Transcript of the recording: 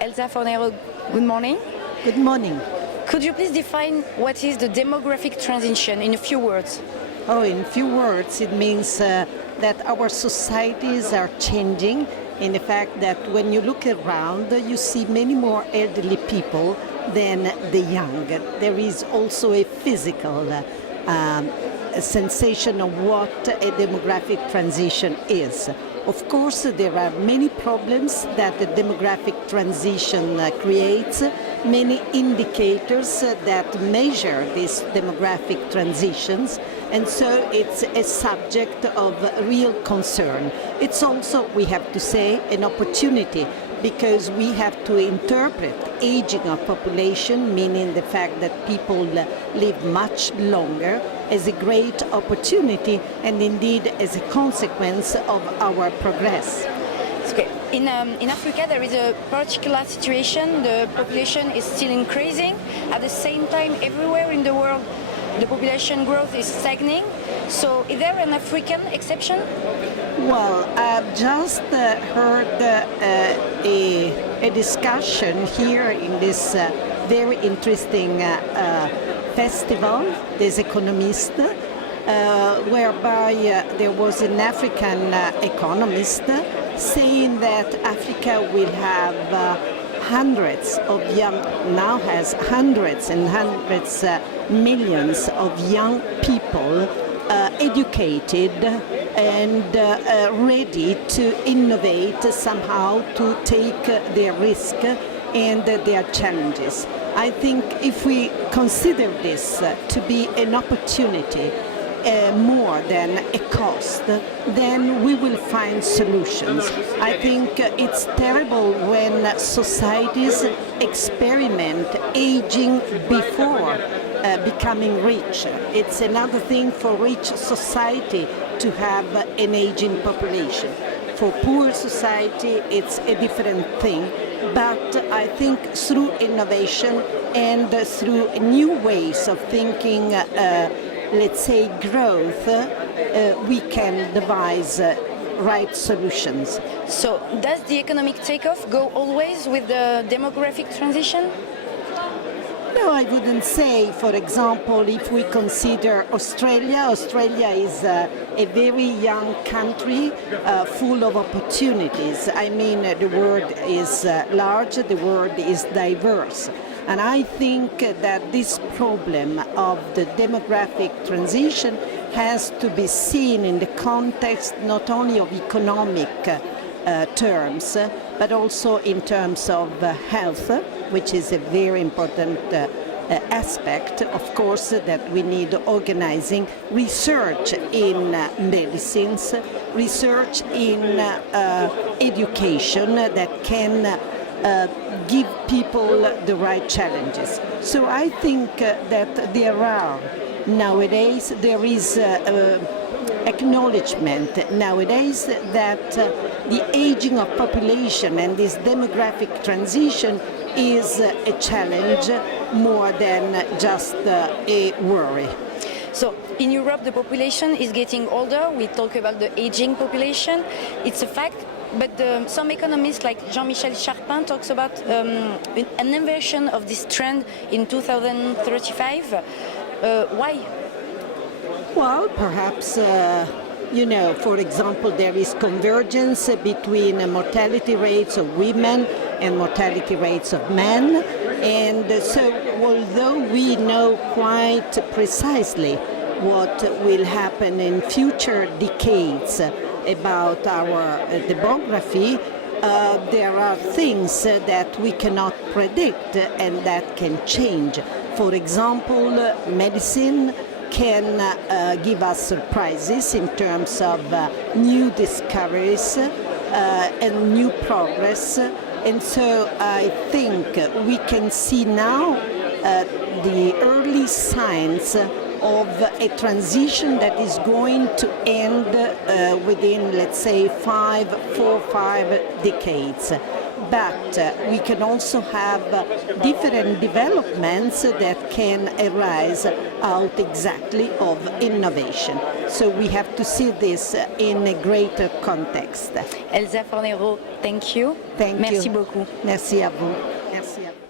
Elsa Fornero, good morning. Good morning. Could you please define what is the demographic transition in a few words? Oh, in few words, it means that our societies are changing in the fact that when you look around, you see many more elderly people than the young. There is also a physical sensation of what a demographic transition is. Of course, there are many problems that the demographic transition creates, many indicators that measure these demographic transitions, and so it's a subject of real concern. It's also, we have to say, an opportunity, because we have to interpret aging of population, meaning the fact that people live much longer, as a great opportunity and indeed as a consequence of our progress. Okay. In Africa there is a particular situation. The population is still increasing. At the same time, everywhere in the world the population growth is stagnating. So is there an African exception? Well, I've just heard a discussion here in this very interesting festival, des économistes, whereby there was an African economist saying that Africa will have hundreds of young, now has hundreds and hundreds, millions of young people educated and ready to innovate somehow, to take their risk and their challenges. I think if we consider this to be an opportunity more than a cost, then we will find solutions. I think it's terrible when societies experiment aging before becoming rich. It's another thing for rich society to have an aging population. For poor society, it's a different thing. But I think through innovation and through new ways of thinking, let's say growth, we can devise right solutions. So does the economic takeoff go always with the demographic transition? No, I wouldn't say. For example, if we consider Australia, Australia is a very young country full of opportunities. I mean, the world is large, the world is diverse. And I think that this problem of the demographic transition has to be seen in the context not only of economic terms, but also in terms of health, which is a very important aspect, of course, that we need organizing, research in medicines, research in education that can give people the right challenges. So I think that there is acknowledgement nowadays that the aging of population and this demographic transition is a challenge more than just a worry. So in Europe the population is getting older. We talk about the aging population. It's a fact. But some economists like Jean-Michel Charpin talks about an inversion of this trend in 2035. Why? Well, perhaps, for example, there is convergence between mortality rates of women and mortality rates of men. And so, although we know quite precisely what will happen in future decades about our demography, there are things that we cannot predict and that can change. For example, medicine can give us surprises in terms of new discoveries and new progress. And so I think we can see now the early signs of a transition that is going to end within, let's say, 4 or 5 decades. but we can also have different developments that can arise out exactly of innovation. So we have to see this in a greater context. Elsa Fornero, thank you. Thank you. Merci beaucoup. Merci à vous. Merci à vous.